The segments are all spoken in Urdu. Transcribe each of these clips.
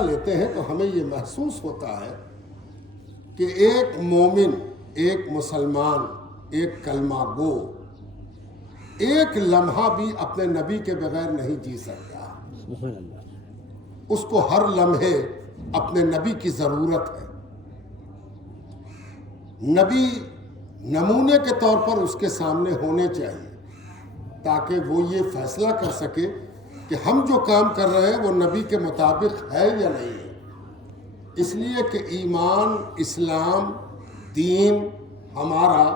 لیتے ہیں تو ہمیں یہ محسوس ہوتا ہے کہ ایک مومن، ایک مسلمان، ایک کلمہ گو ایک لمحہ بھی اپنے نبی کے بغیر نہیں جی سکتا۔ اس کو ہر لمحے اپنے نبی کی ضرورت ہے۔ نبی نمونے کے طور پر اس کے سامنے ہونے چاہیے تاکہ وہ یہ فیصلہ کر سکے کہ ہم جو کام کر رہے ہیں وہ نبی کے مطابق ہے یا نہیں ہے۔ اس لیے کہ ایمان، اسلام، دین ہمارا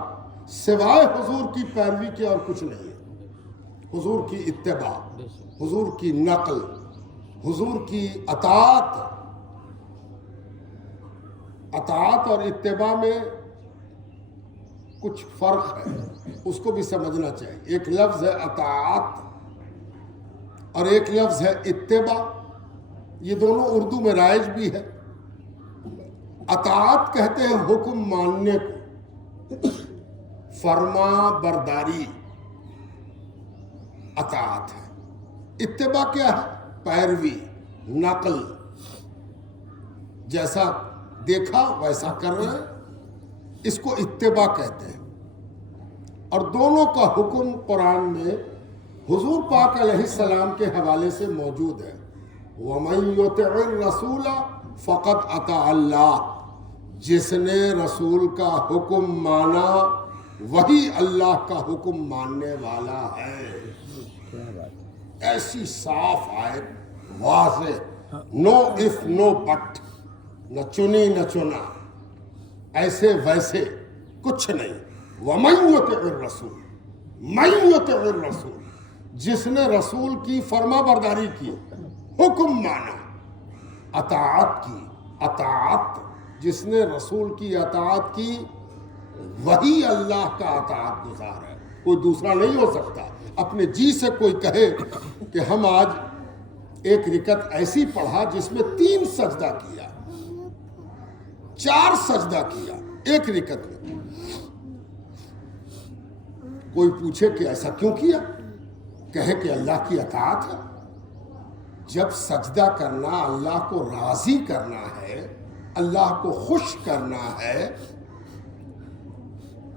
سوائے حضور کی پیروی کے اور کچھ نہیں ہے۔ حضور کی اتباع، حضور کی نقل، حضور کی اطاعت اور اتباع میں کچھ فرق ہے، اس کو بھی سمجھنا چاہیے۔ ایک لفظ ہے اطاعت اور ایک لفظ ہے اتباع، یہ دونوں اردو میں رائج بھی ہے۔ اطاعت کہتے ہیں حکم ماننے کو، فرما برداری اطاعت ہے۔ اتباع کیا ہے؟ پیروی، نقل، جیسا دیکھا ویسا کر رہے ہیں، اس کو اتباع کہتے ہیں۔ اور دونوں کا حکم قرآن میں حضور پاک علیہ السلام کے حوالے سے موجود ہے۔ وَمَن يُطِعِ الرَّسُولَ فَقَدْ أَطَاعَ اللَّهَ، جس نے رسول کا حکم مانا وہی اللہ کا حکم ماننے والا ہے۔ ایسی صاف آیت، واضح، نو اف نو بٹ، نہ چنی نہ چنا، ایسے ویسے کچھ نہیں۔ وَمَن يُطِعِ الرَّسُولَ، مَن يُطِعِ الرَّسُولَ، جس نے رسول کی فرما برداری کی، حکم مانا، اطاعت کی، اطاعت، جس نے رسول کی اطاعت کی وہی اللہ کا اطاعت گزار ہے، کوئی دوسرا نہیں ہو سکتا۔ اپنے جی سے کوئی کہے کہ ہم آج ایک رکعت ایسی پڑھا جس میں 3 سجدہ کیا، 4 سجدہ کیا ایک رکعت میں، کوئی پوچھے کہ ایسا کیوں کیا، کہے کہ اللہ کی اطاعت ہے۔ جب سجدہ کرنا اللہ کو راضی کرنا ہے، اللہ کو خوش کرنا ہے،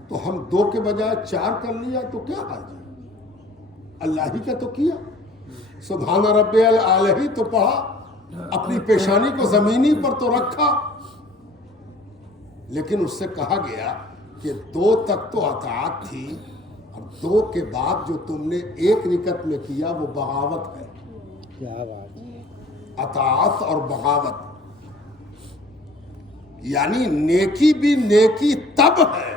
تو ہم 2 کے بجائے 4 کر لیا تو کیا حرج ہے؟ اللہ ہی کا تو کیا۔ سبحان رب العالی تو پڑھا، اپنی پیشانی کو زمینی پر تو رکھا، لیکن اس سے کہا گیا کہ 2 تک تو اطاعت تھی، اور 2 کے بعد جو تم نے ایک رکعت میں کیا وہ بغاوت ہے۔ کیا بات ہے؟ اطاعت اور بغاوت، یعنی نیکی بھی نیکی تب ہے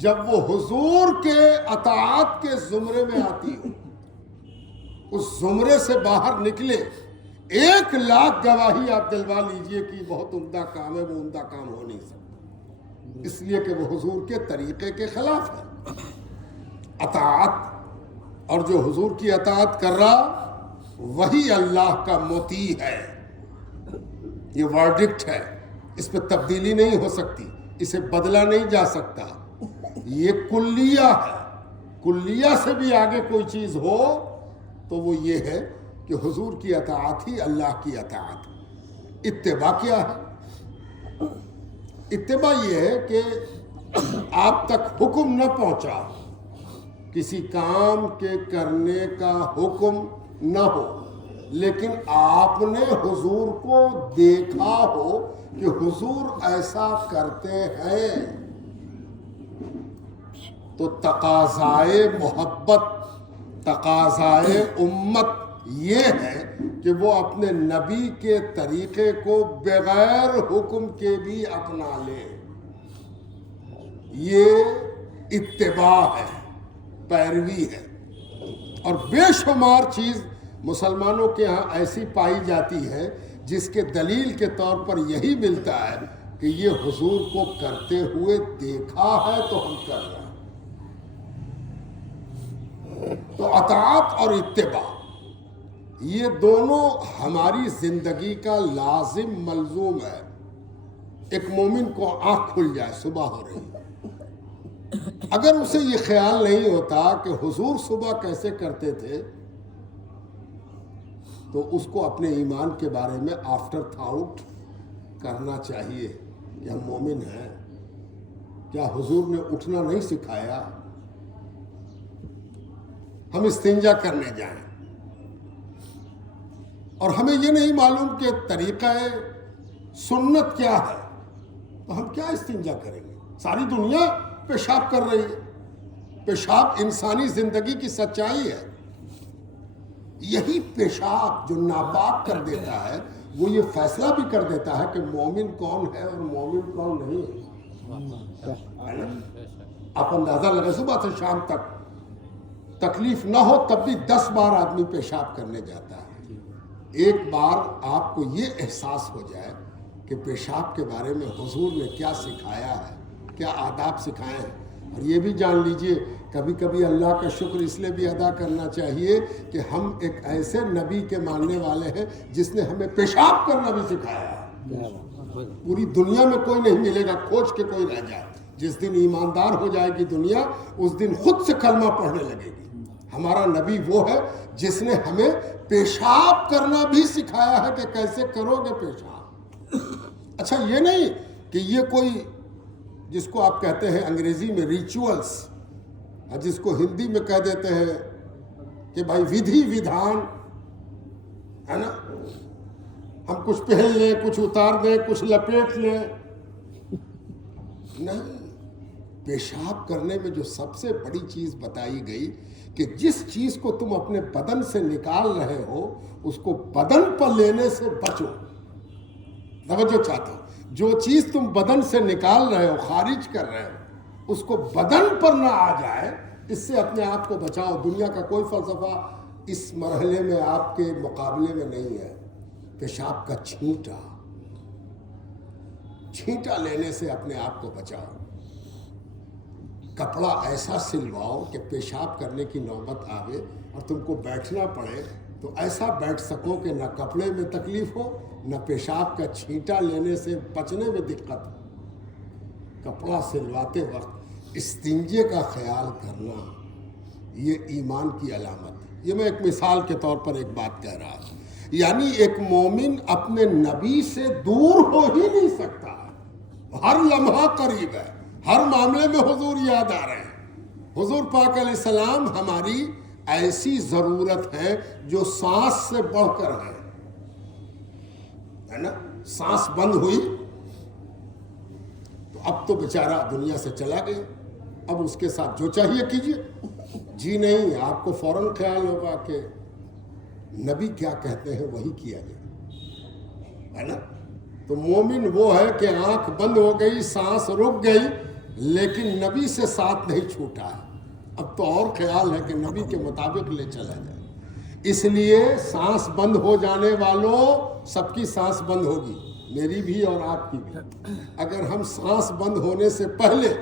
جب وہ حضور کے اطاعت کے زمرے میں آتی ہو، اس زمرے سے باہر نکلے 1 لاکھ گواہی آپ دلوا لیجئے کہ بہت عمدہ کام ہے، وہ عمدہ کام ہو نہیں سکتا، اس لیے کہ وہ حضور کے طریقے کے خلاف ہے۔ اطاعت، اور جو حضور کی اطاعت کر رہا وہی اللہ کا مطیع ہے۔ یہ ورڈکٹ ہے، اس پہ تبدیلی نہیں ہو سکتی، اسے بدلا نہیں جا سکتا، یہ کلیہ ہے۔ کلیہ سے بھی آگے کوئی چیز ہو تو وہ یہ ہے کہ حضور کی اطاعت ہی اللہ کی اطاعت۔ اتباع کیا ہے؟ اتباع یہ ہے کہ آپ تک حکم نہ پہنچا، کسی کام کے کرنے کا حکم نہ ہو، لیکن آپ نے حضور کو دیکھا ہو کہ حضور ایسا کرتے ہیں، تو تقاضائے محبت، تقاضائے امت یہ ہے کہ وہ اپنے نبی کے طریقے کو بغیر حکم کے بھی اپنا لے۔ یہ اتباع ہے، پیروی ہے۔ اور بے شمار چیز مسلمانوں کے ہاں ایسی پائی جاتی ہے جس کے دلیل کے طور پر یہی ملتا ہے کہ یہ حضور کو کرتے ہوئے دیکھا ہے تو ہم کر رہے ہیں۔ تو اطاعت اور اتباع یہ دونوں ہماری زندگی کا لازم ملزوم ہے۔ ایک مومن کو آنکھ کھل جائے، صبح ہو رہی ہے، اگر اسے یہ خیال نہیں ہوتا کہ حضور صبح کیسے کرتے تھے تو اس کو اپنے ایمان کے بارے میں آفٹر تھاؤٹ کرنا چاہیے کہ ہم مومن ہیں. کیا حضور نے اٹھنا نہیں سکھایا؟ ہم استنجا کرنے جائیں اور ہمیں یہ نہیں معلوم کہ طریقہ سنت کیا ہے، تو ہم کیا استنجا کریں گے؟ ساری دنیا پیشاب کر رہی ہے. پیشاب انسانی زندگی کی سچائی ہے. یہی پیشاب جو ناپاک کر دیتا ہے وہ یہ فیصلہ بھی کر دیتا ہے کہ مومن کون ہے اور مومن کون نہیں ہے. آپ اندازہ لگائیں صبح سے شام تک تکلیف نہ ہو تب بھی 10 بار آدمی پیشاب کرنے جاتا ہے. ایک بار آپ کو یہ احساس ہو جائے کہ پیشاب کے بارے میں حضور نے کیا سکھایا ہے، کیا آداب سکھائے ہیں. اور یہ بھی جان لیجئے کبھی کبھی اللہ کا شکر اس لیے بھی ادا کرنا چاہیے کہ ہم ایک ایسے نبی کے ماننے والے ہیں جس نے ہمیں پیشاب کرنا بھی سکھایا ہے. پوری دنیا میں کوئی نہیں ملے گا، کھوج کے کوئی رہ جائے. جس دن ایماندار ہو جائے گی دنیا، اس دن خود سے کلمہ پڑھنے لگے گی. ہمارا نبی وہ ہے جس نے ہمیں پیشاب کرنا بھی سکھایا ہے کہ کیسے کرو گے پیشاب. اچھا یہ نہیں کہ یہ کوئی جس کو آپ کہتے ہیں انگریزی میں ریچولز، جس کو ہندی میں کہہ دیتے ہیں کہ بھائی ودھی ودھان ہے نا، ہم کچھ پہن لیں، کچھ اتار دیں، کچھ لپیٹ لیں. نہیں، پیشاب کرنے میں جو سب سے بڑی چیز بتائی گئی کہ جس چیز کو تم اپنے بدن سے نکال رہے ہو اس کو بدن پر لینے سے بچو. توجہ چاہتا ہوں، جو چیز تم بدن سے نکال رہے ہو، خارج کر رہے ہو، اس کو بدن پر نہ آ جائے، اس سے اپنے آپ کو بچاؤ. دنیا کا کوئی فلسفہ اس مرحلے میں آپ کے مقابلے میں نہیں ہے. پیشاب کا چھینٹا لینے سے اپنے آپ کو بچاؤ. کپڑا ایسا سلواؤ کہ پیشاب کرنے کی نوبت آوے اور تم کو بیٹھنا پڑے تو ایسا بیٹھ سکو کہ نہ کپڑے میں تکلیف ہو، نہ پیشاب کا چھینٹا لینے سے بچنے میں دقت ہو. کپڑا سلواتے وقت استنجے کا خیال کرنا یہ ایمان کی علامت ہے. یہ میں ایک مثال کے طور پر ایک بات کہہ رہا ہوں. یعنی ایک مومن اپنے نبی سے دور ہو ہی نہیں سکتا. ہر لمحہ قریب ہے، ہر معاملے میں حضور یاد آ رہے ہیں. حضور پاک علیہ السلام ہماری ایسی ضرورت ہے جو سانس سے بڑھ کر ہے نا. سانس بند ہوئی تو اب تو بیچارہ دنیا سے چلا گیا، اب اس کے ساتھ جو چاہیے کیجیے. جی نہیں، آپ کو فوراً خیال ہوگا کہ نبی کیا کہتے ہیں وہی کیا جائے، ہے نا. تو مومن وہ ہے کہ آنکھ بند ہو گئی، سانس رک گئی، لیکن نبی سے ساتھ نہیں چھوٹا ہے. اب تو اور خیال ہے کہ نبی کے مطابق لے چلا جائے. اس لیے سانس بند ہو جانے والوں، سب کی سانس بند ہوگی، میری بھی اور آپ کی بھی. اگر ہم سانس بند ہونے سے پہلے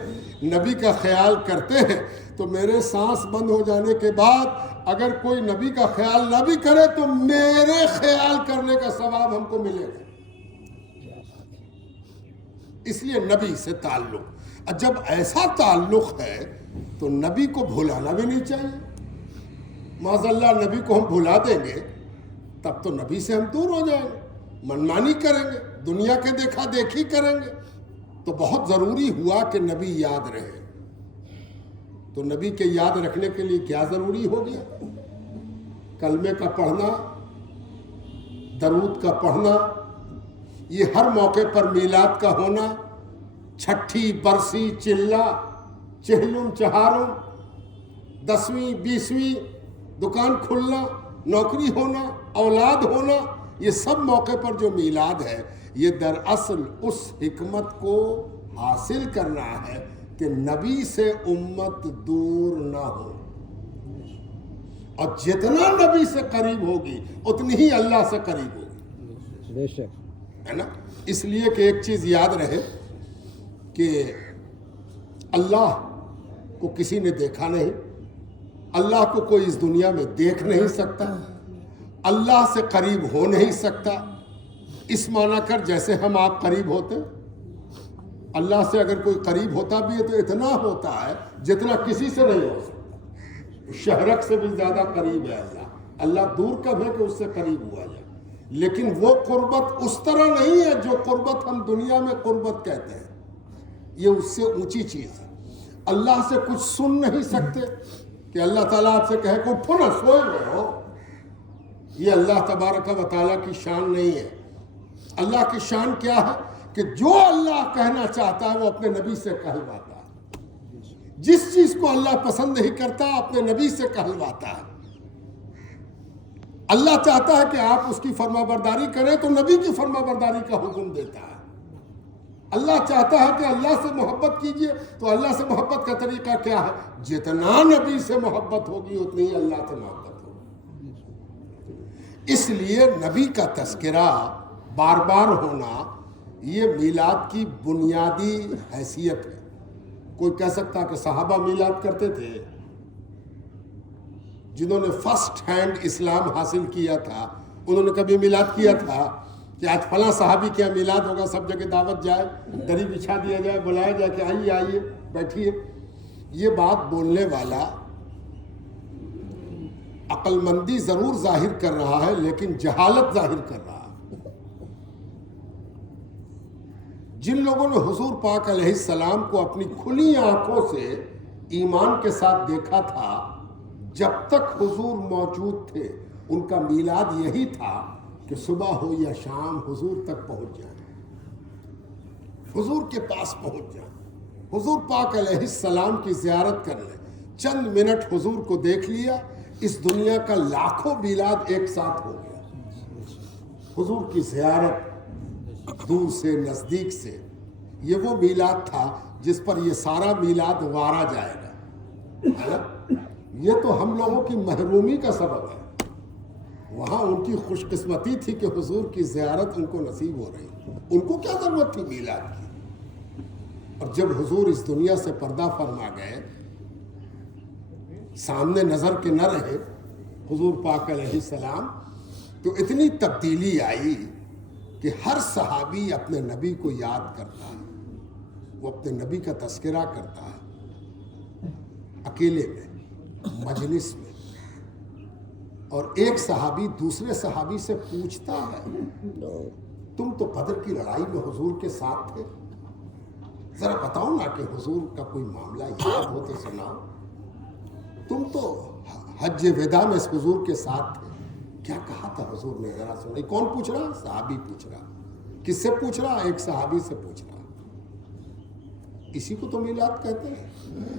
نبی کا خیال کرتے ہیں تو میرے سانس بند ہو جانے کے بعد اگر کوئی نبی کا خیال نہ بھی کرے تو میرے خیال کرنے کا ثواب ہم کو ملے گا. اس لیے نبی سے تعلق، جب ایسا تعلق ہے تو نبی کو بھلانا بھی نہیں چاہیے. معاذ اللہ نبی کو ہم بھلا دیں گے تب تو نبی سے ہم دور ہو جائیں گے، منمانی کریں گے، دنیا کے دیکھا دیکھی کریں گے. تو بہت ضروری ہوا کہ نبی یاد رہے. تو نبی کے یاد رکھنے کے لیے کیا ضروری ہو گیا؟ کلمے کا پڑھنا، درود کا پڑھنا، یہ ہر موقع پر میلاد کا ہونا، چھٹی برسی چلہ چہلم چہارم، 10ویں 20ویں دکان کھلنا، نوکری ہونا، اولاد ہونا، یہ سب موقع پر جو میلاد ہے یہ دراصل اس حکمت کو حاصل کرنا ہے کہ نبی سے امت دور نہ ہو. اور جتنا نبی سے قریب ہوگی اتنی ہی اللہ سے قریب ہوگی. بے شک، ہے نا. اس لیے کہ ایک چیز یاد رہے کہ اللہ کو کسی نے دیکھا نہیں، اللہ کو کوئی اس دنیا میں دیکھ نہیں سکتا، اللہ سے قریب ہو نہیں سکتا. اس معنی کر جیسے ہم آپ قریب ہوتے، اللہ سے اگر کوئی قریب ہوتا بھی ہے تو اتنا ہوتا ہے جتنا کسی سے نہیں ہو سکتا. شہرک سے بھی زیادہ قریب ہے اللہ. اللہ دور کب ہے کہ اس سے قریب ہوا جائے، لیکن وہ قربت اس طرح نہیں ہے جو قربت ہم دنیا میں قربت کہتے ہیں، یہ اس سے اونچی چیز ہے۔ اللہ سے کچھ سن نہیں سکتے کہ اللہ تعالیٰ آپ سے کہے کہ اٹھو نا، سوئے ہوئے ہو، یہ اللہ تبارک و تعالیٰ کی شان نہیں ہے۔ اللہ کی شان کیا ہے کہ جو اللہ کہنا چاہتا ہے وہ اپنے نبی سے کہلواتا ہے، جس چیز کو اللہ پسند نہیں کرتا اپنے نبی سے کہلواتا ہے۔ اللہ چاہتا ہے کہ آپ اس کی فرما برداری کریں تو نبی کی فرما برداری کا حکم دیتا ہے۔ اللہ چاہتا ہے کہ اللہ سے محبت کیجئے تو اللہ سے محبت کا طریقہ کیا ہے؟ جتنا نبی سے محبت ہوگی اتنی ہی اللہ سے محبت ہوگی۔ اس لیے نبی کا تذکرہ بار بار ہونا یہ میلاد کی بنیادی حیثیت ہے۔ کوئی کہہ سکتا کہ صحابہ میلاد کرتے تھے؟ جنہوں نے فرسٹ ہینڈ اسلام حاصل کیا تھا انہوں نے کبھی میلاد کیا تھا کہ آج فلاں صحابی کیا میلاد ہوگا، سب جگہ دعوت جائے، دری بچھا دیا جائے، بلایا جائے کہ آئیے آئیے بیٹھیے؟ یہ بات بولنے والا عقل مندی ضرور ظاہر کر رہا ہے لیکن جہالت ظاہر کر رہا ہے۔ جن لوگوں نے حضور پاک علیہ السلام کو اپنی کھلی آنکھوں سے ایمان کے ساتھ دیکھا تھا، جب تک حضور موجود تھے ان کا میلاد یہی تھا کہ صبح ہو یا شام حضور تک پہنچ جائیں، حضور کے پاس پہنچ جائیں، حضور پاک علیہ السلام کی زیارت کر لیں۔ چند منٹ حضور کو دیکھ لیا، اس دنیا کا لاکھوں میلاد ایک ساتھ ہو گیا۔ حضور کی زیارت دور سے نزدیک سے، یہ وہ میلاد تھا جس پر یہ سارا میلاد وارا جائے گا۔ یہ تو ہم لوگوں کی محرومی کا سبب ہے، وہاں ان کی خوش قسمتی تھی کہ حضور کی زیارت ان کو نصیب ہو رہی، ان کو کیا ضرورت تھی میلاد کی؟ اور جب حضور اس دنیا سے پردہ فرما گئے، سامنے نظر کے نہ رہے حضور پاک علیہ السلام، تو اتنی تبدیلی آئی کہ ہر صحابی اپنے نبی کو یاد کرتا ہے، وہ اپنے نبی کا تذکرہ کرتا ہے، اکیلے میں، مجلس میں۔ اور ایک صحابی دوسرے صحابی سے پوچھتا ہے، تم تو بدر کی لڑائی میں حضور کے ساتھ تھے، ذرا بتاؤ نا کہ حضور کا کوئی معاملہ یاد ہو تو سناؤ، تم تو حج وداع میں حضور کے ساتھ تھے، کیا کہا تھا حضور نے ذرا سنائی؟ کون پوچھ رہا؟ صحابی پوچھ رہا۔ کس سے پوچھ رہا؟ ایک صحابی سے پوچھ رہا۔ اسی کو تو میلاد کہتے ہیں،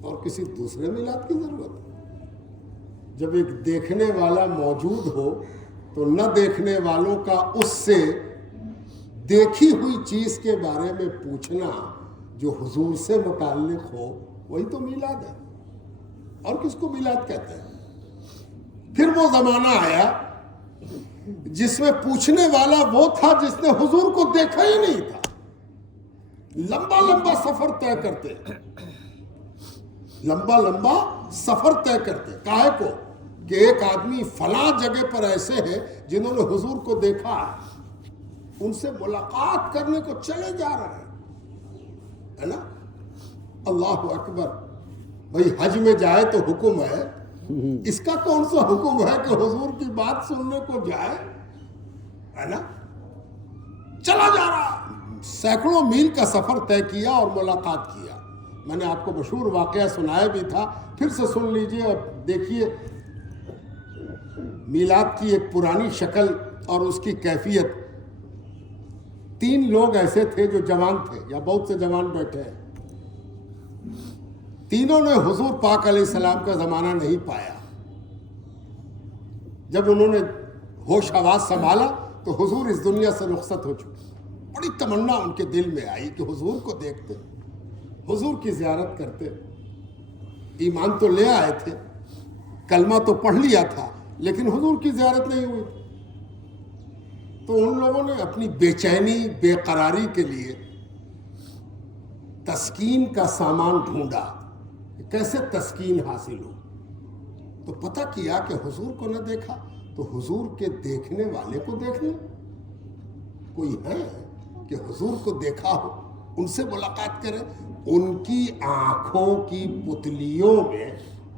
اور کسی دوسرے میلاد کی ضرورت ہے؟ جب ایک دیکھنے والا موجود ہو تو نہ دیکھنے والوں کا اس سے دیکھی ہوئی چیز کے بارے میں پوچھنا جو حضور سے متعلق ہو، وہی تو میلاد ہے۔ اور کس کو میلاد کہتے ہیں؟ پھر وہ زمانہ آیا جس میں پوچھنے والا وہ تھا جس نے حضور کو دیکھا ہی نہیں تھا، لمبا لمبا سفر طے کرتے، لمبا لمبا سفر طے کرتے، کاہے کو کہ ایک آدمی فلاں جگہ پر ایسے ہیں جنہوں نے حضور کو دیکھا ہے، ان سے ملاقات کرنے کو چلے جا رہے ہیں، ہے نا؟ اللہ اکبر۔ بھئی حج میں جائے تو حکم ہے، اس کا کون سا حکم ہے کہ حضور کی بات سننے کو جائے، ہے نا؟ چلا جا رہا، سینکڑوں میل کا سفر طے کیا اور ملاقات کیا۔ میں نے آپ کو مشہور واقعہ سنایا بھی تھا، پھر سے سن لیجئے اور دیکھیے میلاد کی ایک پرانی شکل اور اس کی کیفیت۔ 3 لوگ ایسے تھے جو جوان تھے، یا بہت سے جوان بیٹھے ہیں، تینوں نے حضور پاک علیہ السلام کا زمانہ نہیں پایا۔ جب انہوں نے ہوش آواز سنبھالا تو حضور اس دنیا سے رخصت ہو چکے۔ بڑی تمنا ان کے دل میں آئی کہ حضور کو دیکھتے، حضور کی زیارت کرتے۔ ایمان تو لے آئے تھے، کلمہ تو پڑھ لیا تھا، لیکن حضور کی زیارت نہیں ہوئی۔ تو ان لوگوں نے اپنی بے چینی، بے قراری کے لیے تسکین کا سامان ڈھونڈا، کیسے تسکین حاصل ہو۔ تو پتہ کیا کہ حضور کو نہ دیکھا تو حضور کے دیکھنے والے کو دیکھ لیں۔ کوئی ہے کہ حضور کو دیکھا ہو، ان سے ملاقات کرے، ان کی آنکھوں کی پتلیوں میں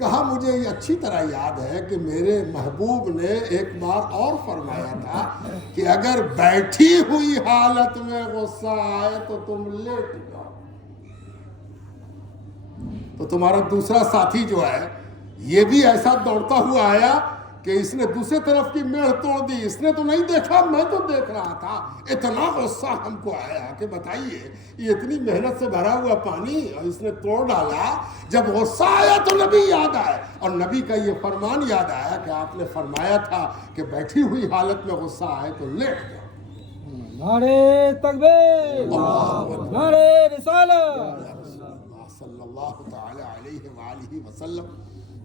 کہا مجھے یہ اچھی طرح یاد ہے کہ میرے محبوب نے ایک بار اور فرمایا تھا کہ اگر بیٹھی ہوئی حالت میں غصہ آئے تو تم لیٹ جاؤ. تو تمہارا دوسرا ساتھی جو ہے یہ بھی ایسا دوڑتا ہوا آیا کہ اس نے دوسرے طرف کی میڑ توڑ دی. اس نے تو نہیں دیکھا, میں تو دیکھ رہا تھا. اتنا غصہ ہم کو آیا کہ بتائیے یہ اتنی محنت سے بھرا ہوا پانی اور اس نے توڑ ڈالا. جب غصہ آیا تو نبی یاد آئے, اور نبی کا یہ فرمان یاد آیا کہ آپ نے فرمایا تھا کہ بیٹھی ہوئی حالت میں غصہ آئے تو لیٹ جاؤ. نعرے تکبیر، نعرے رسالت. صلی اللہ تعالی علیہ وآلہ وسلم.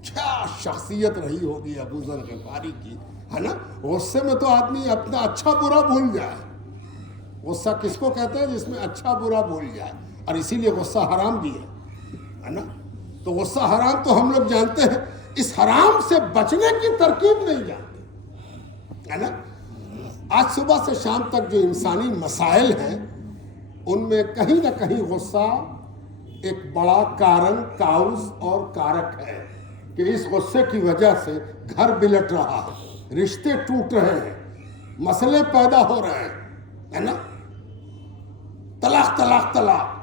کیا شخصیت رہی ہوگی ابو ذر غفاری کی, ہے نا. غصے میں تو آدمی اپنا اچھا برا بھول جائے. غصہ کس کو کہتے ہیں؟ جس میں اچھا برا بھول جائے. اور اسی لیے غصہ حرام بھی ہے نا. تو غصہ حرام تو ہم لوگ جانتے ہیں, اس حرام سے بچنے کی ترکیب نہیں جانتے, ہے نا. آج صبح سے شام تک جو انسانی مسائل ہیں ان میں کہیں نہ کہیں غصہ ایک بڑا کارن, کاؤز اور کارک ہے کہ اس غصے کی وجہ سے گھر بلٹ رہا ہے, رشتے ٹوٹ رہے ہیں, مسئلے پیدا ہو رہے ہیں, ہے نا. طلاق طلاق طلاق.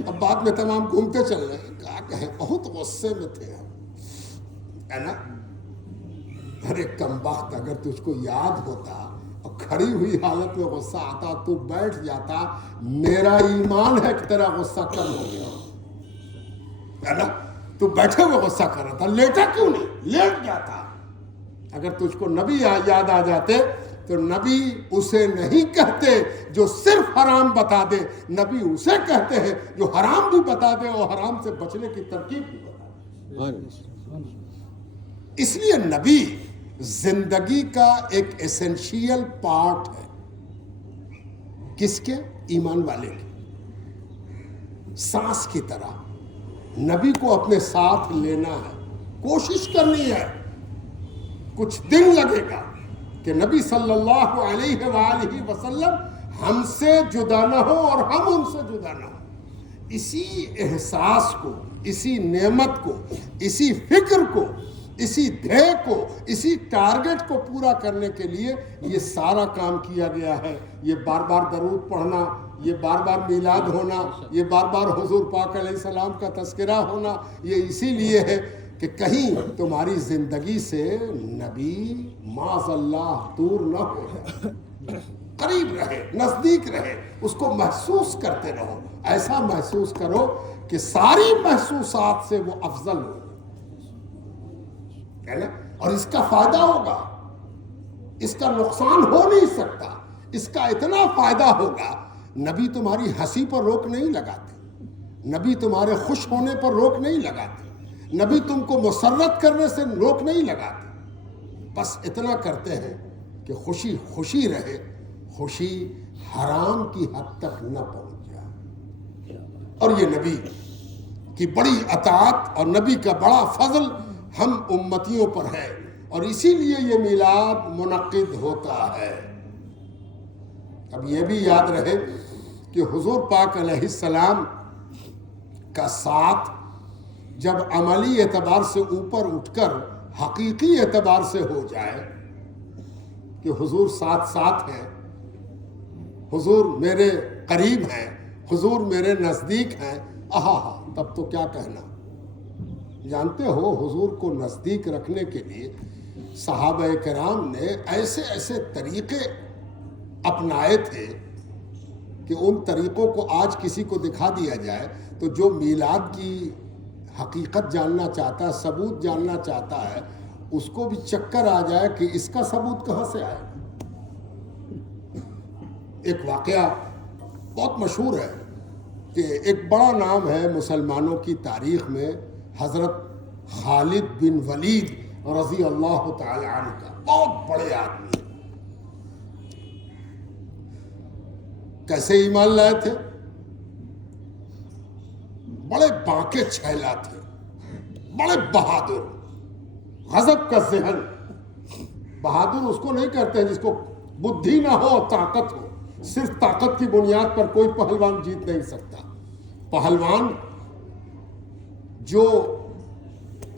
اب بعد میں تمام گھومتے چل رہے ہیں, کیا کہیں بہت غصے میں تھے ہم, ہے نا. ارے کم بخت, اگر تجھ کو یاد ہوتا اور کھڑی ہوئی حالت میں غصہ آتا تو بیٹھ جاتا. میرا ایمان ہے کہ تیرا غصہ کم ہو گیا, ہے نا. تو بیٹھے ہوئے غصہ کر رہا تھا, لیٹا کیوں نہیں, لیٹ جاتا. اگر تجھ کو نبی یاد آ جاتے تو نبی اسے نہیں کہتے جو صرف حرام بتا دے, نبی اسے کہتے ہیں جو حرام بھی بتا دے اور حرام سے بچنے کی ترکیب بھی بتا دے. اس لیے نبی زندگی کا ایک ایسنشیل پارٹ ہے. کس کے؟ ایمان والے کے. سانس کی طرح نبی کو اپنے ساتھ لینا ہے, کوشش کرنی ہے. کچھ دن لگے گا کہ نبی صلی اللہ علیہ وآلہ وسلم ہم سے جدا نہ ہو اور ہم ان سے جدا نہ ہو. اسی احساس کو, اسی نعمت کو, اسی فکر کو, اسی دھیے کو, اسی ٹارگٹ کو پورا کرنے کے لیے یہ سارا کام کیا گیا ہے. یہ بار بار درود پڑھنا, یہ بار بار میلاد ہونا, یہ بار بار حضور پاک علیہ السلام کا تذکرہ ہونا, یہ اسی لیے ہے کہ کہیں تمہاری زندگی سے نبی معاذ اللہ دور نہ ہو جائے, قریب رہے, نزدیک رہے, اس کو محسوس کرتے رہو. ایسا محسوس کرو کہ ساری محسوسات سے وہ افضل ہو, ہے نا. اور اس کا فائدہ ہوگا, اس کا نقصان ہو نہیں سکتا. اس کا اتنا فائدہ ہوگا, نبی تمہاری ہنسی پر روک نہیں لگاتے, نبی تمہارے خوش ہونے پر روک نہیں لگاتے, نبی تم کو مسرت کرنے سے روک نہیں لگاتے. بس اتنا کرتے ہیں کہ خوشی خوشی رہے, خوشی حرام کی حد تک نہ پہنچ جائے. اور یہ نبی کی بڑی اطاعت اور نبی کا بڑا فضل ہم امتیوں پر ہے, اور اسی لیے یہ میلاد منعقد ہوتا ہے. اب یہ بھی یاد رہے کہ حضور پاک علیہ السلام کا ساتھ جب عملی اعتبار سے اوپر اٹھ کر حقیقی اعتبار سے ہو جائے کہ حضور ساتھ ساتھ ہیں, حضور میرے قریب ہیں, حضور میرے نزدیک ہیں, تب تو کیا کہنا. جانتے ہو حضور کو نزدیک رکھنے کے لیے صحابہ کرام نے ایسے ایسے طریقے اپنائے تھے کہ ان طریقوں کو آج کسی کو دکھا دیا جائے تو جو میلاد کی حقیقت جاننا چاہتا ہے, ثبوت جاننا چاہتا ہے, اس کو بھی چکر آ جائے کہ اس کا ثبوت کہاں سے آئے. ایک واقعہ بہت مشہور ہے کہ ایک بڑا نام ہے مسلمانوں کی تاریخ میں, حضرت خالد بن ولید رضی اللہ تعالی عنہ کا. بہت بڑے آدمی, کیسے ایمان لائے تھے؟ بڑے بانکے چھیلا تھے, بڑے بہادر, غضب کا ذہن. بہادر اس کو نہیں کہتے ہیں جس کو بدھی نہ ہو اور طاقت ہو. صرف طاقت کی بنیاد پر کوئی پہلوان جیت نہیں سکتا. پہلوان جو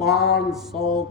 500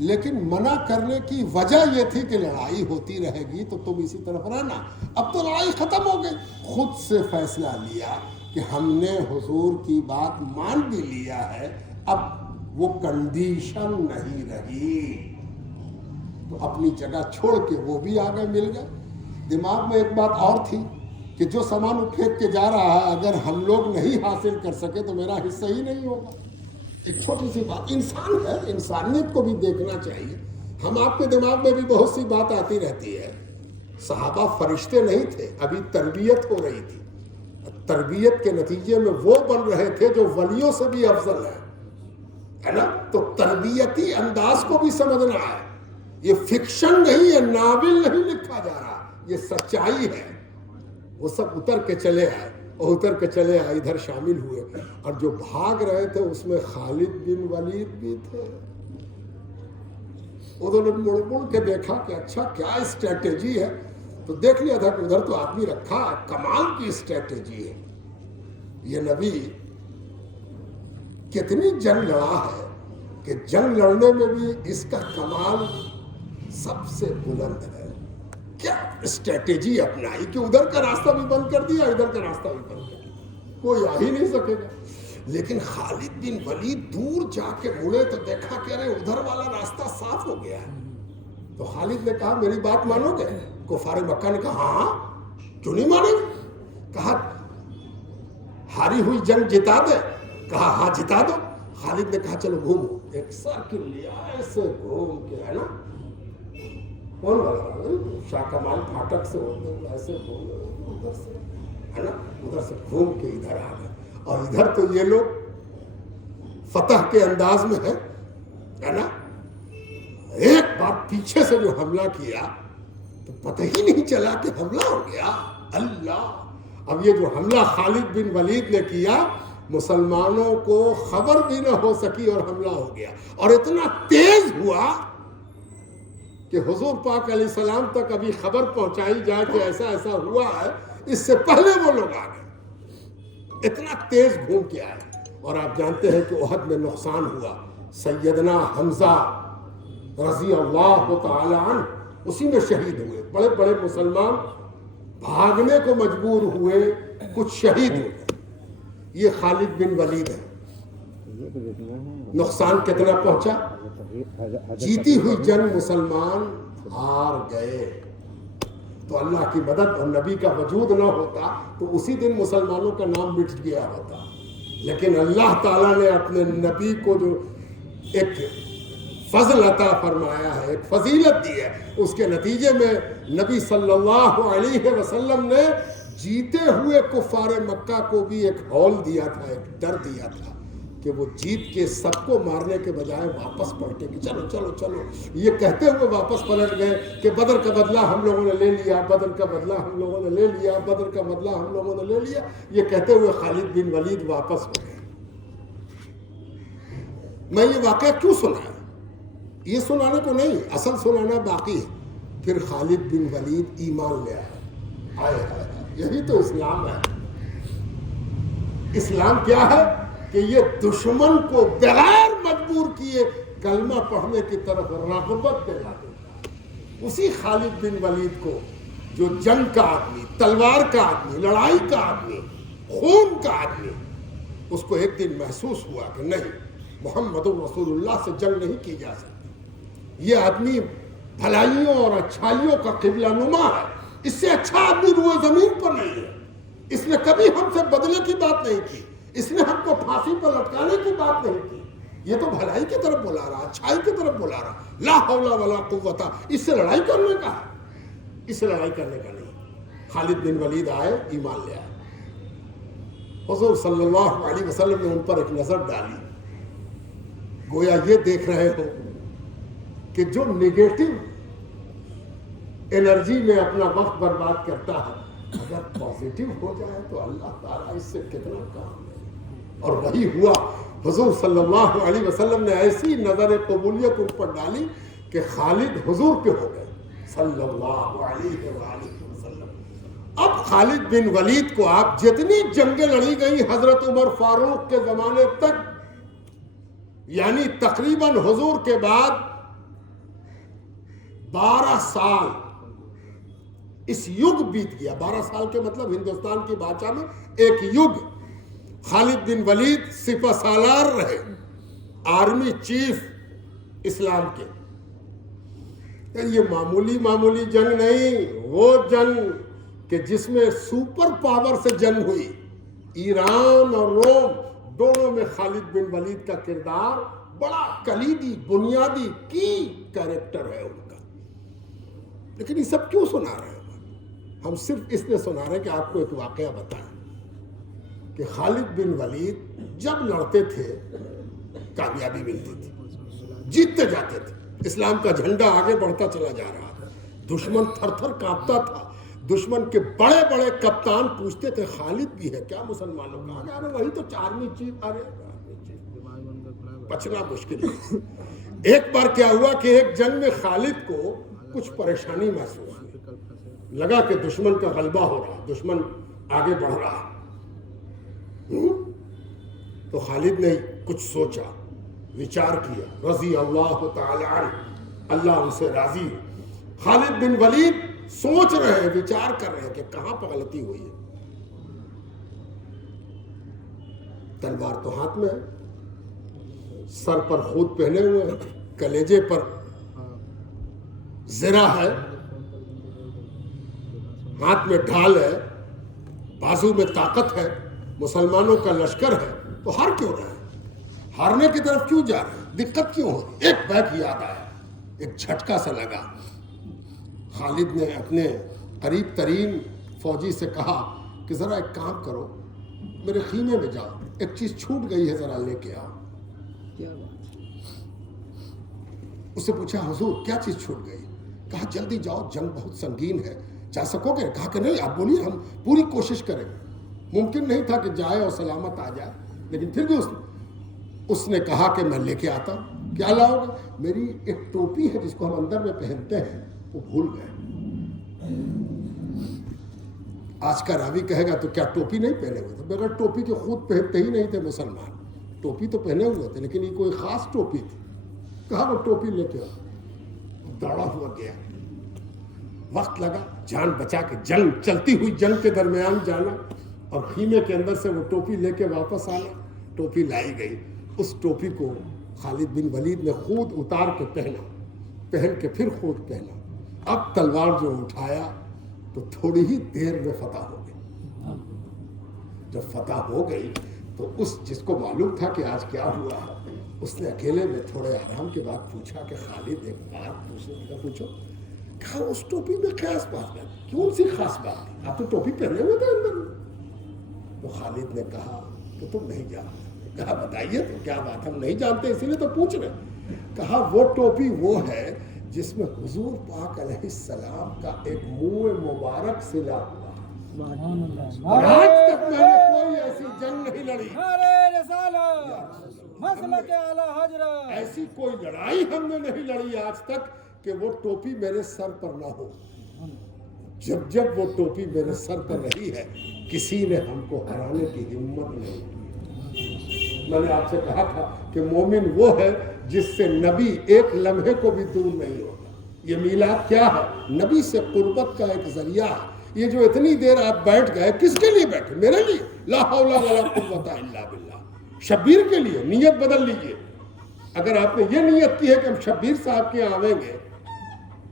لیکن منع کرنے کی وجہ یہ تھی کہ لڑائی ہوتی رہے گی تو تم اسی طرف رہنا. اب تو لڑائی ختم ہو گئی. خود سے فیصلہ لیا کہ ہم نے حضور کی بات مان بھی لیا ہے, اب وہ کنڈیشن نہیں رہی, تو اپنی جگہ چھوڑ کے وہ بھی آگے مل گئے. دماغ میں ایک بات اور تھی کہ جو سامان وہ پھینک کے جا رہا ہے اگر ہم لوگ نہیں حاصل کر سکے تو میرا حصہ ہی نہیں ہوگا. ایک چھوٹی سی بات, انسان ہے, انسانیت کو بھی دیکھنا چاہیے. ہم آپ کے دماغ میں بھی بہت سی بات آتی رہتی ہے. صحابہ فرشتے نہیں تھے, ابھی تربیت ہو رہی تھی. تربیت کے نتیجے میں وہ بن رہے تھے جو ولیوں سے بھی افضل ہے نا. تو تربیتی انداز کو بھی سمجھنا ہے. یہ فکشن نہیں ہے, ناول نہیں لکھا جا رہا, یہ سچائی ہے. وہ سب اتر کے چلے آئے اور اتر کے چلے آئے ادھر شامل ہوئے, اور جو بھاگ رہے تھے اس میں خالد بن ولید بھی تھے. انہوں نے مڑ مڑ کے دیکھا کہ اچھا کیا اسٹریٹجی ہے, تو دیکھ لیا تھا کہ ادھر تو آدمی رکھا, کمال کی اسٹریٹجی ہے. یہ نبی کتنی جنگ لڑا ہے کہ جنگ لڑنے میں بھی اس کا کمال سب سے بلند ہے. کیا اسٹریٹجی اپنائی کہ ادھر کا راستہ بھی بند کر دیا, ادھر کا راستہ بھی بند کر دیا, کوئی آ ہی نہیں سکے گا. لیکن خالد بن ولید دور جا کے مڑے تو دیکھا کہ ارے ادھر والا راستہ صاف ہو گیا ہے. تو خالد نے کہا میری بات مانو گے؟ کفار مکہ نے کہا ہاں, کیوں نہیں مانیں گے. کہا ہاری ہوئی جنگ جتا دے. کہا ہاں جتا دو. خالد نے کہا چلو گھومو. ایک سرکل لیا ایسے گھوم کے, ہے نا, کون والا شاہ کمال پھاٹک سے ہوتے ایسے گھوم ادھر سے, ہے نا, ادھر سے گھوم کے ادھر آ گئے. اور ادھر تو یہ لوگ فتح کے انداز میں ہے نا. ایک بار پیچھے سے جو حملہ کیا تو پتہ ہی نہیں چلا کہ حملہ ہو گیا. اللہ, اب یہ جو حملہ خالد بن ولید نے کیا مسلمانوں کو خبر بھی نہ ہو سکی اور حملہ ہو گیا. اور اتنا تیز ہوا کہ حضور پاک علیہ السلام تک ابھی خبر پہنچائی جائے کہ ایسا ایسا ہوا ہے, اس سے پہلے وہ لوگ آ گئے. اتنا تیز گھوم کے آئے. اور آپ جانتے ہیں کہ احد میں نقصان ہوا. سیدنا حمزہ رضی اللہ تعالی عنہ اسی میں شہید ہوئے. بڑے بڑے مسلمان بھاگنے کو مجبور ہوئے, کچھ شہید ہوئے. یہ خالد بن ولید ہے. نقصان کتنا پہنچا؟ جیتی ہوئی جنگ مسلمان ہار گئے. تو اللہ کی مدد اور نبی کا وجود نہ ہوتا تو اسی دن مسلمانوں کا نام مٹ گیا ہوتا. لیکن اللہ تعالیٰ نے اپنے نبی کو جو ایک فضل عطا فرمایا ہے, ایک فضیلت دی ہے, اس کے نتیجے میں نبی صلی اللہ علیہ وسلم نے جیتے ہوئے کفار مکہ کو بھی ایک ہول دیا تھا, ایک ڈر دیا تھا کہ وہ جیت کے سب کو مارنے کے بجائے واپس پلٹے کہ چلو چلو چلو. یہ کہتے ہوئے واپس پلٹ گئے کہ بدر کا بدلہ ہم لوگوں نے لے لیا, بدر کا بدلہ ہم لوگوں نے لے لیا, بدر کا بدلہ ہم لوگوں نے لے لیا. یہ کہتے ہوئے خالد بن ولید واپس ہو گئے. میں یہ واقعہ کیوں سنایا؟ یہ سنانے کو نہیں, اصل سنانا باقی ہے. پھر خالد بن ولید ایمان لے آئے. یہی تو اسلام ہے. اسلام کیا ہے کہ یہ دشمن کو بغیر مجبور کیے کلمہ پڑھنے کی طرف رغبت دلا دیتا. اسی خالد بن ولید کو جو جنگ کا آدمی, تلوار کا آدمی, لڑائی کا آدمی, خون کا آدمی, اس کو ایک دن محسوس ہوا کہ نہیں, محمد رسول اللہ سے جنگ نہیں کی جا سکتی. یہ آدمی بھلائیوں اور اچھائیوں کا قبلہ نما ہے, اس سے اچھا آدمی روئے زمین پر نہیں ہے. اس نے کبھی ہم سے بدلے کی بات نہیں کی, اس نے ہم کو پھانسی پر لٹکانے کی بات نہیں کی. یہ تو بھلائی کی طرف بلا رہا, اچھائی کی طرف بلا رہا. لا حول ولا قوت, اس سے لڑائی کرنے کا ہے, اس سے لڑائی کرنے کا نہیں. خالد بن ولید آئے, ایمان لے آئے. حضور صلی اللہ علیہ وسلم نے ان پر ایک نظر ڈالی, گویا یہ دیکھ رہے ہو کہ جو نیگیٹو انرجی میں اپنا وقت برباد کرتا ہے اگر پازیٹیو ہو جائے تو اللہ تعالیٰ اس سے کتنا کام ہے. اور وہی ہوا. حضور صلی اللہ علیہ وسلم نے ایسی نظر قبولیت ان پر ڈالی کہ خالد حضور کے ہو گئے صلی اللہ علیہ وآلہ وسلم. اب خالد بن ولید کو آپ جتنی جنگیں لڑی گئی حضرت عمر فاروق کے زمانے تک, یعنی تقریباً حضور کے بعد 12 سال اس یگ بیت گیا. 12 سال کے مطلب ہندوستان کی بادشاہ میں ایک یگ. خالد بن ولید سپہ سالار رہے, آرمی چیف اسلام کے. یہ معمولی جنگ نہیں, وہ جنگ کہ جس میں سپر پاور سے جنگ ہوئی. ایران اور روم دونوں میں خالد بن ولید کا کردار بڑا کلیدی بنیادی کی کیریکٹر ہے ان کا. لیکن یہ سب کیوں سنا رہے ہیں؟ ہم صرف اس لیے سنا رہے ہیں کہ آپ کو ایک واقعہ بتائیں کہ خالد بن ولید جب لڑتے تھے کامیابی ملتی تھی, جیتتے جاتے تھے. اسلام کا جھنڈا آگے بڑھتا چلا جا رہا تھا. دشمن تھر تھر کانپتا تھا. دشمن کے بڑے بڑے کپتان پوچھتے تھے خالد بھی ہے کیا مسلمانوں کا؟ ارے وہی تو آرمی چیف. ارے بچنا مشکل ہے. ایک بار کیا ہوا کہ ایک جنگ میں خالد کو کچھ پریشانی محسوس ہوئی. لگا کہ دشمن کا غلبہ ہو رہا, دشمن آگے بڑھ رہا. تو خالد نے کچھ سوچا, وچار کیا. رضی اللہ تعالی عنہ, اللہ ان سے راضی ہو. خالد بن ولید سوچ رہے ہیں, وچار کر رہے ہیں کہ کہاں پر غلطی ہوئی ہے. تلوار تو ہاتھ میں ہے, سر پر خود پہنے ہوئے ہیں, کلیجے پر زرہ ہے, ہاتھ میں ڈھال ہے, بازو میں طاقت ہے, مسلمانوں کا لشکر ہے. تو ہار کیوں رہے ہیں؟ ہارنے کی طرف کیوں جا رہے ہیں؟ دقت کیوں ہو؟ ایک بیک یاد آیا, ایک جھٹکا سا لگا. خالد نے اپنے قریب ترین فوجی سے کہا کہ ذرا ایک کام کرو, میرے خیمے میں جاؤ, ایک چیز چھوٹ گئی ہے, ذرا لے کے آؤ. اس سے پوچھا حضور کیا چیز چھوٹ گئی؟ کہا جلدی جاؤ, جنگ بہت سنگین ہے, جا سکو گے؟ کہا کہ نہیں, آپ بولیے, ہم پوری کوشش کریں گے. ممکن نہیں تھا کہ جائے اور سلامت آ جائے, لیکن پھر بھی اس نے کہا کہ میں لے کے آتا ہوں. کیا لاؤ گے؟ میری ایک ٹوپی ہے جس کو ہم اندر میں پہنتے ہیں, وہ بھول گئے. آج کا راوی کہے گا تو کیا ٹوپی نہیں پہنے ہوئے تھے؟ بغیر ٹوپی کے خود پہنتے ہی نہیں تھے مسلمان. ٹوپی تو پہنے ہوئے تھے, لیکن یہ کوئی خاص ٹوپی تھی. کہا وہ ٹوپی لے کے آؤ. دوڑا ہوا گیا, وقت لگا, جان بچا کے جنگ, چلتی ہوئی جنگ کے درمیان جانا اور خیمے کے اندر سے وہ ٹوپی لے کے واپس آنا. ٹوپی لائی گئی. اس ٹوپی کو خالد بن ولید نے خود اتار کے پہنا, پہن کے پھر خود پہنا. اب تلوار جو اٹھایا تو تھوڑی ہی دیر میں فتح ہو گئی. جب فتح ہو گئی تو اس جس کو معلوم تھا کہ آج کیا ہوا ہے, اس نے اکیلے میں تھوڑے آرام کے بعد پوچھا کہ خالد ایک بات پوچھو. کہا اس ٹوپی میں خاص بات ہے. کیوں سی خاص بات تھی؟ آپ تو ٹوپی پہنے ہوئے تھے اندر. تو خالد نے کہا کہ تم نہیں جانتے. کہا بتائیے تو کیا بات, ہم نہیں جانتے اسی لیے تو پوچھ رہے. کہا وہ ٹوپی وہ ہے جس میں حضور پاک علیہ السلام کا ایک منہ مبارک سلا ہوا. آج تک میں نے کوئی ایسی جنگ نہیں لڑی, ایسی کوئی لڑائی ہم نے نہیں لڑی آج تک کہ وہ ٹوپی میرے سر پر نہ ہو. جب جب وہ ٹوپی میرے سر پر رہی ہے, کسی نے ہم کو ہرانے کی ہمت نہیں کی. میں نے آپ سے کہا تھا کہ مومن وہ ہے جس سے نبی ایک لمحے کو بھی دور نہیں ہوتا. یہ میلاد کیا ہے؟ نبی سے قربت کا ایک ذریعہ ہے. یہ جو اتنی دیر آپ بیٹھ گئے, کس کے لیے بیٹھے؟ میرے لیے. لا حول ولا قوت الا باللہ. شبیر کے لیے نیت بدل لیجئے. اگر آپ نے یہ نیت کی ہے کہ ہم شبیر صاحب کے یہاں آویں گے,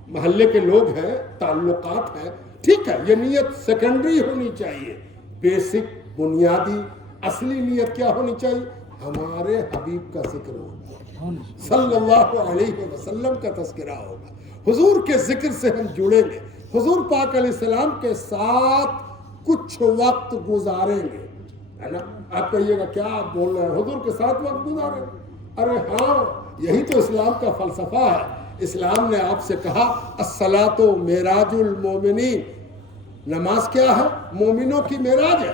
محلے کے لوگ ہیں, تعلقات ہیں, ٹھیک ہے, یہ نیت سیکنڈری ہونی چاہیے. بیسک, بنیادی, اصلی نیت کیا ہونی چاہیے؟ ہمارے حبیب کا ذکر ہوگا, صلی اللہ علیہ وسلم کا تذکرہ ہوگا, حضور کے ذکر سے ہم جڑیں گے, حضور پاک علیہ السلام کے ساتھ کچھ وقت گزاریں گے, ہے نا. آپ کہیے گا کیا آپ بول رہے ہیں, حضور کے ساتھ وقت گزاریں گے؟ ارے ہاں, یہی تو اسلام کا فلسفہ ہے. اسلام نے آپ سے کہا الصلاۃ معراج المومنین, نماز کیا ہے؟ مومنوں کی معراج ہے.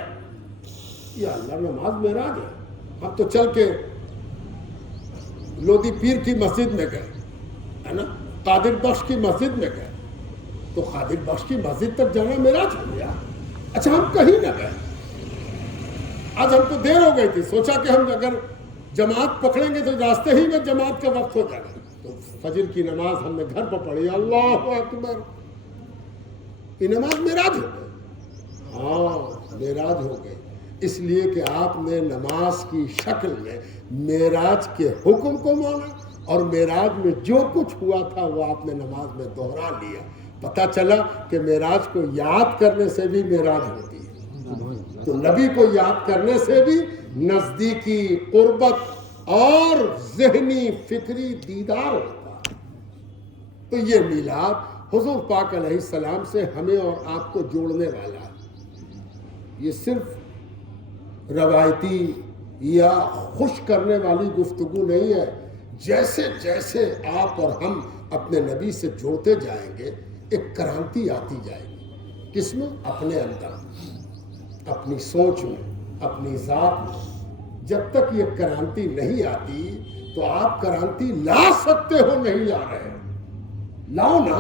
یا اللہ, نماز معراج ہے. ہم تو چل کے لودھی پیر کی مسجد میں گئے, ہے نا, قادر بخش کی مسجد میں گئے, تو قادر بخش کی مسجد تک جانا معراج ہو گیا. اچھا ہم کہیں نہ گئے, آج ہم کو دیر ہو گئی تھی, سوچا کہ ہم اگر جماعت پکڑیں گے تو راستے ہی میں جماعت کا وقت ہو جائے گا, تو فجر کی نماز ہم نے گھر پر پڑھی، اللہ اکبر، یہ نماز معراج ہو گئی۔ ہاں معراج ہو گئی، اس لیے کہ آپ نے نماز کی شکل میں معراج کے حکم کو مانا، اور معراج میں جو کچھ ہوا تھا وہ آپ نے نماز میں دوہرا لیا۔ پتہ چلا کہ معراج کو یاد کرنے سے بھی معراج ہوتی ہے، تو نبی کو یاد کرنے سے بھی نزدیکی، قربت اور ذہنی فکری دیدار ہوتا ہے۔ تو یہ میلاد حضور پاک علیہ السلام سے ہمیں اور آپ کو جوڑنے والا ہے۔ یہ صرف روایتی یا خوش کرنے والی گفتگو نہیں ہے۔ جیسے جیسے آپ اور ہم اپنے نبی سے جڑتے جائیں گے ایک کرانتی آتی جائے گی۔ کس میں؟ اپنے اندر، اپنی سوچ میں، اپنی ذات میں۔ جب تک یہ کرانتی نہیں آتی تو آپ کرانتی لا سکتے ہو، نہیں لا رہے۔ لاؤ نا،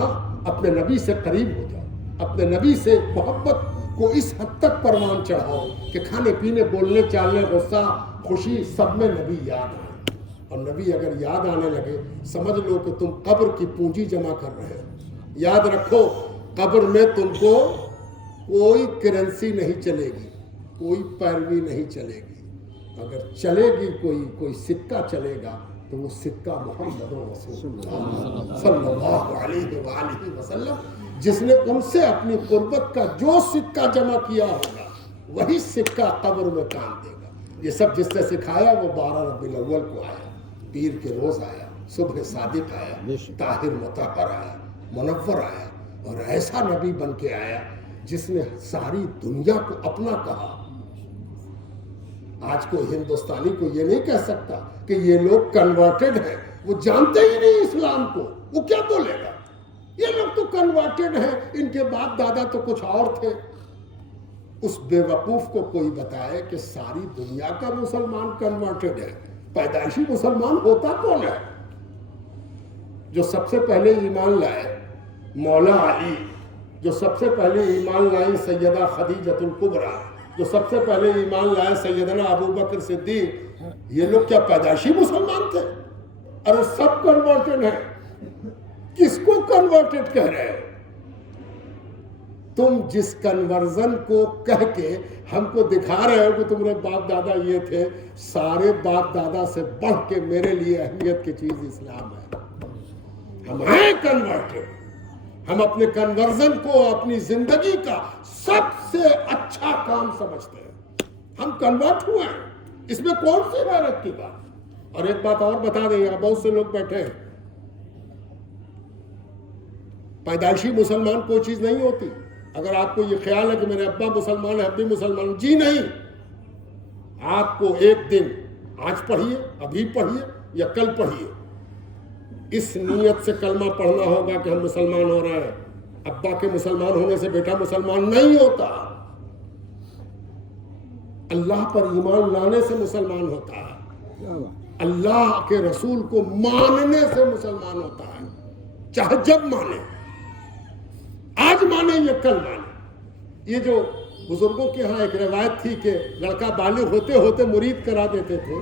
اپنے نبی سے قریب ہو جاؤ، اپنے نبی سے محبت کو اس حد تک پروان چڑھاؤ کہ کھانے پینے، بولنے چالنے، غصہ، خوشی، سب میں نبی یاد آئے۔ اور نبی اگر یاد آنے لگے، سمجھ لو کہ تم قبر کی پونجی جمع کر رہے ہو۔ یاد رکھو، قبر میں تم کو کوئی کرنسی نہیں چلے گی، کوئی پیروی نہیں چلے گی۔ اگر چلے گی کوئی سکہ چلے گا تو وہ سکہ محمد رسول اللہ صلی اللہ علیہ وآلہ وسلم، جس نے ان سے اپنی قربت کا جو سکہ جمع کیا ہوگا وہی سکہ قبر میں کام دے گا۔ یہ سب جس نے سکھایا وہ 12 ربیع الاول کو آیا، پیر کے روز آیا، صبح صادق آیا، طاہر مطہر آیا، منور آیا، اور ایسا نبی بن کے آیا جس نے ساری دنیا کو اپنا کہا۔ آج کو ہندوستانی کو یہ نہیں کہہ سکتا کہ یہ لوگ کنورٹڈ ہیں، وہ جانتے ہی نہیں اسلام کو، وہ کیا بولے گا؟ یہ لوگ تو کنورٹڈ ہیں، ان کے باپ دادا تو کچھ اور تھے۔ اس بے وقوف کو کوئی بتائے کہ ساری دنیا کا مسلمان کنورٹڈ ہے، پیدائشی مسلمان ہوتا کون ہے؟ جو سب سے پہلے ایمان لائے مولا علی، جو سب سے پہلے ایمان لائی سیدہ خدیجۃ الکبریٰ، جو سب سے پہلے ایمان لائے سیدنا ابو بکر صدیق، یہ لوگ کیا پیدائشی مسلمان تھے؟ اور سب کنورٹڈ ہیں۔ کس کو کنورٹڈ کہہ رہے ہو؟ تم جس کنورژن کو کہہ کے ہم کو دکھا رہے ہو کہ تمہارے باپ دادا یہ تھے، سارے باپ دادا سے بڑھ کے میرے لیے اہمیت کی چیز اسلام ہے۔ ہم ہیں کنورٹڈ، ہم اپنے کنورژن کو اپنی زندگی کا سب سے اچھا کام سمجھتے ہیں۔ ہم کنورٹ ہوئے ہیں، اس میں کون سی حیرت کی بات؟ اور ایک بات اور بتا دیں، یہاں بہت سے لوگ بیٹھے ہیں، پیدائشی مسلمان کوئی چیز نہیں ہوتی۔ اگر آپ کو یہ خیال ہے کہ میرے ابا مسلمان ہے، اب بھی مسلمان، جی نہیں۔ آپ کو ایک دن آج پڑھیے، ابھی پڑھیے یا کل پڑھیے، اس نیت سے کلمہ پڑھنا ہوگا کہ ہم مسلمان ہو رہے ہیں۔ ابا کے مسلمان ہونے سے بیٹا مسلمان نہیں ہوتا، اللہ پر ایمان لانے سے مسلمان ہوتا ہے، اللہ کے رسول کو ماننے سے مسلمان ہوتا ہے، چاہے جب مانے، آج مانے یا کل مانے۔ یہ جو بزرگوں کے ہاں ایک روایت تھی کہ لڑکا بالغ ہوتے ہوتے مرید کرا دیتے تھے،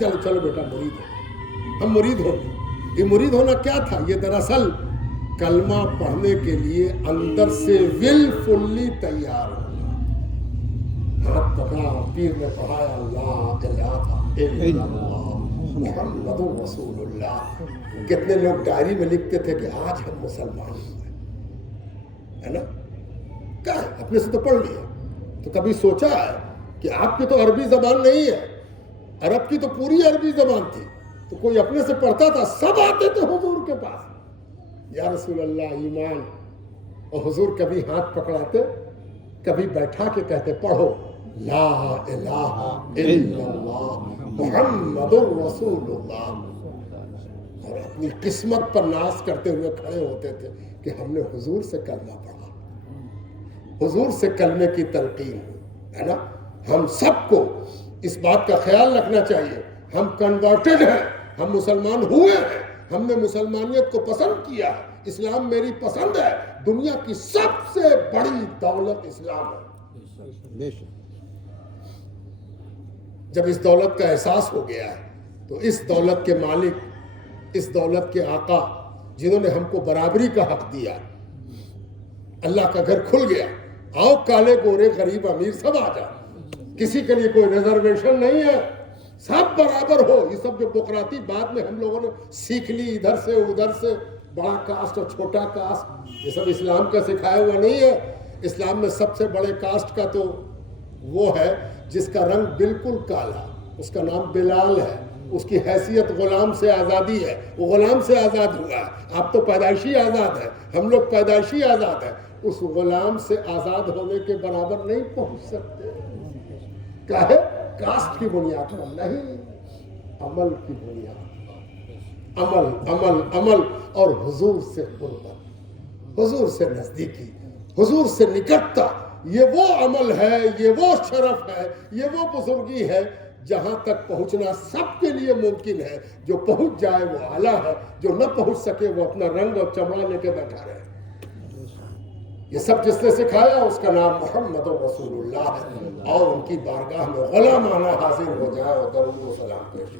چلو چلو بیٹا مرید ہو، ہم مرید ہو گئے۔ یہ مرید ہونا کیا تھا؟ یہ دراصل کلمہ پڑھنے کے لیے اندر سے ول تیار ہونا۔ ہاتھ پکڑا، پیر نے پڑھایا اللہ الہ الا اللہ محمد رسول اللہ۔ کتنے لوگ ڈائری میں لکھتے تھے کہ آج ہم مسلمان ہوئے، ہے نا؟ کیا ہے، اپنے سے تو پڑھ لیا، تو کبھی سوچا ہے کہ آپ کی تو عربی زبان نہیں ہے، عرب کی تو پوری عربی زبان تھی، تو کوئی اپنے سے پڑھتا تھا، سب آتے تھے حضور کے پاس، یا رسول اللہ ایمان، اور حضور کبھی ہاتھ پکڑاتے، کبھی بیٹھا کے کہتے پڑھو لا الہ الا اللہ محمد رسول اللہ، اور اپنی قسمت پر ناز کرتے ہوئے کھڑے ہوتے تھے کہ ہم نے حضور سے کلمہ پڑھا، حضور سے کلمے کی تلقین، ہے نا؟ ہم سب کو اس بات کا خیال رکھنا چاہیے، ہم کنورٹڈ ہیں، ہم مسلمان ہوئے ہیں، ہم نے مسلمانیت کو پسند کیا ہے، اسلام میری پسند ہے، دنیا کی سب سے بڑی دولت اسلام ہے۔ جب اس دولت کا احساس ہو گیا ہے تو اس دولت کے مالک، اس دولت کے آقا جنہوں نے ہم کو برابری کا حق دیا، اللہ کا گھر کھل گیا، آؤ کالے گورے غریب امیر سب آ جاؤ، کسی کے لیے کوئی ریزرویشن نہیں ہے، سب برابر ہو۔ یہ سب جو بقراتی بعد میں ہم لوگوں نے سیکھ لی ادھر سے ادھر سے، بڑا کاسٹ اور چھوٹا کاسٹ، یہ سب اسلام کا سکھایا ہوا نہیں ہے۔ اسلام میں سب سے بڑے کاسٹ کا تو وہ ہے جس کا رنگ بالکل کالا، اس کا نام بلال ہے، اس کی حیثیت غلام سے آزادی ہے، وہ غلام سے آزاد ہوا ہے۔ آپ تو پیدائشی آزاد ہیں، ہم لوگ پیدائشی آزاد ہیں، اس غلام سے آزاد ہونے کے برابر نہیں پہنچ سکتے۔ کیا ہے؟ کاسٹ کی بنیاد پر نہیں، عمل کی بنیاد پر، عمل عمل عمل، اور حضور سے قربت، حضور سے نزدیکی، حضور سے نکٹتا، یہ وہ عمل ہے، یہ وہ شرف ہے، یہ وہ بزرگی ہے جہاں تک پہنچنا سب کے لیے ممکن ہے۔ جو پہنچ جائے وہ اعلیٰ ہے، جو نہ پہنچ سکے وہ اپنا رنگ اور چمڑا لے کے بیٹھا رہے۔ یہ سب جس نے سکھایا اس کا نام محمد رسول اللہ ہے، اور ان کی بارگاہ میں غلامانہ حاضر ہو جائے اور درود و سلام پیش